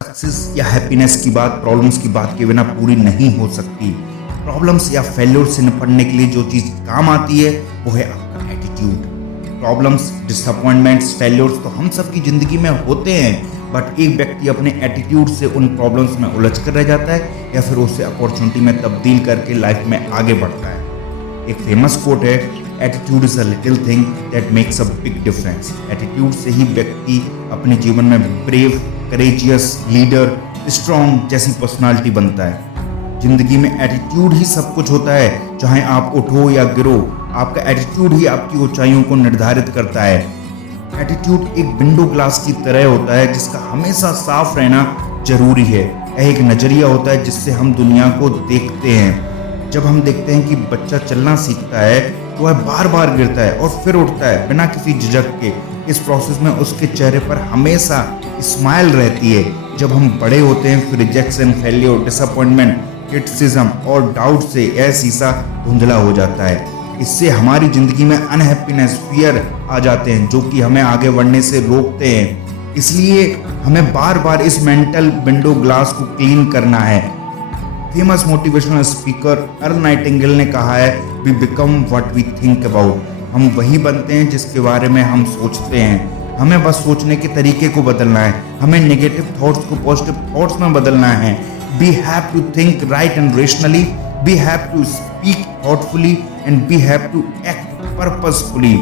Success या happiness की बात प्रॉब्लम्स की बात के बिना पूरी नहीं हो सकती। प्रॉब्लम्स या फेल्योर से निपटने के लिए जो चीज़ काम आती है वो है आपका एटीट्यूड। प्रॉब्लम्स, डिसअपॉइंटमेंट्स, फेल्योर्स तो हम सबकी ज़िंदगी में होते हैं, बट एक व्यक्ति अपने एटीट्यूड से उन प्रॉब्लम्स में उलझ कर रह जाता है या फिर उसे अपॉर्चुनिटी में तब्दील करके लाइफ में आगे बढ़ता है। एक फेमस कोट है, attitude is a little thing that makes a big difference. Attitude से ही व्यक्ति अपने जीवन में ब्रेव, करेजियस, लीडर, स्ट्रॉन्ग जैसी पर्सनालिटी बनता है। जिंदगी में एटीट्यूड ही सब कुछ होता है, चाहे आप उठो या गिरो, आपका एटीट्यूड ही आपकी ऊंचाइयों को निर्धारित करता है। एटीट्यूड एक विंडो ग्लास की तरह होता है जिसका हमेशा साफ रहना जरूरी है। यह एक नजरिया होता है जिससे हम दुनिया को देखते हैं। जब हम देखते हैं कि बच्चा चलना सीखता है तो वह बार बार गिरता है और फिर उठता है बिना किसी झिझक के। इस प्रोसेस में उसके चेहरे पर हमेशा स्माइल रहती है। जब हम बड़े होते हैं फिर रिजेक्शन, फेलियर, डिसअपॉइंटमेंट, क्रिटिसिज्म और डाउट से यह शीशा धुंधला हो जाता है। इससे हमारी जिंदगी में अनहैप्पीनेस, फियर आ जाते हैं जो कि हमें आगे बढ़ने से रोकते हैं। इसलिए हमें बार बार इस मेंटल विंडो ग्लास को क्लीन करना है। Famous motivational speaker Earl Nightingale ने कहा है, we become what we think about. हम वही बनते हैं जिसके बारे में हम सोचते हैं। हमें बस सोचने के तरीके को बदलना है। हमें नेगेटिव थॉट्स को पॉजिटिव थॉट्स में बदलना है। We have to think right and rationally, we have to speak thoughtfully and we have to act purposefully.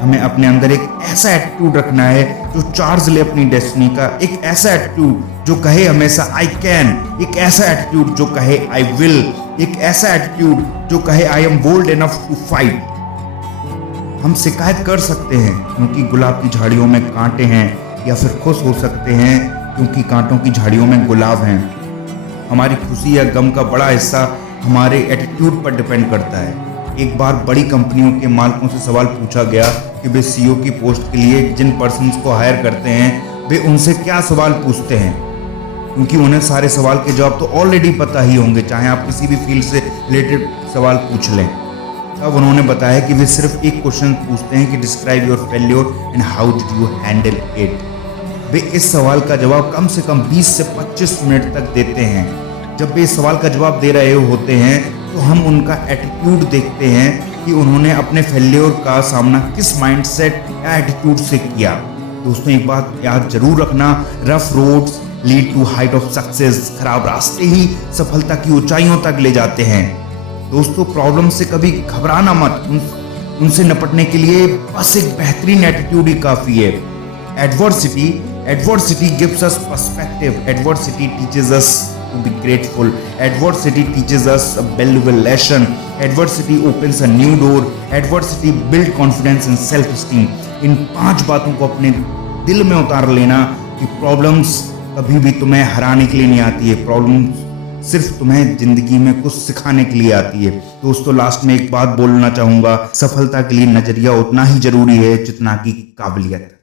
हमें अपने अंदर एक ऐसा एटीट्यूड रखना है जो चार्ज ले अपनी डेस्टिनी का, एक ऐसा एटीट्यूड जो कहे हमेशा आई कैन, एक ऐसा एटीट्यूड जो कहे आई विल, एक ऐसा एटीट्यूड जो कहे I am bold enough to fight. हम शिकायत कर सकते हैं क्योंकि गुलाब की झाड़ियों में कांटे हैं, या फिर खुश हो सकते हैं क्योंकि कांटों की झाड़ियों में गुलाब हैं। हमारी खुशी या गम का बड़ा हिस्सा हमारे एटीट्यूड पर डिपेंड करता है। एक बार बड़ी कंपनियों के मालिकों से सवाल पूछा गया कि वे सीईओ की पोस्ट के लिए जिन पर्सन्स को हायर करते हैं वे उनसे क्या सवाल पूछते हैं, क्योंकि उन्हें सारे सवाल के जवाब तो ऑलरेडी पता ही होंगे, चाहे आप किसी भी फील्ड से रिलेटेड सवाल पूछ लें। तब उन्होंने बताया कि वे सिर्फ एक क्वेश्चन पूछते हैं कि describe your failure and how did you handle it. वे इस सवाल का जवाब कम से कम 20 से 25 मिनट तक देते हैं। जब वे इस सवाल का जवाब दे रहे होते हैं तो हम उनका एटीट्यूड देखते हैं कि उन्होंने अपने फेल्योर का सामना किस माइंडसेट या एटीट्यूड से किया। दोस्तों, एक बात याद जरूर रखना, rough roads lead to height of success. खराब रास्ते ही सफलता की ऊंचाइयों तक ले जाते हैं। दोस्तों, प्रॉब्लम से कभी घबराना मत, उनसे निपटने के लिए बस एक बेहतरीन एटीट्यूड ही काफी है। Adversity gives us perspective. Adversity teaches us to be grateful. Adversity teaches us a valuable lesson. Adversity opens a new door. Adversity builds confidence and self-esteem. इन 5 बातों को अपने दिल में उतार लेना कि प्रॉब्लम्स कभी भी तुम्हें हराने के लिए नहीं आती है। प्रॉब्लम्स सिर्फ तुम्हें जिंदगी में कुछ सिखाने के लिए आती है। दोस्तों, लास्ट में एक बात बोलना चाहूंगा, सफलता के लिए नजरिया उतना ही जरूरी है जितना कि काबिलियत।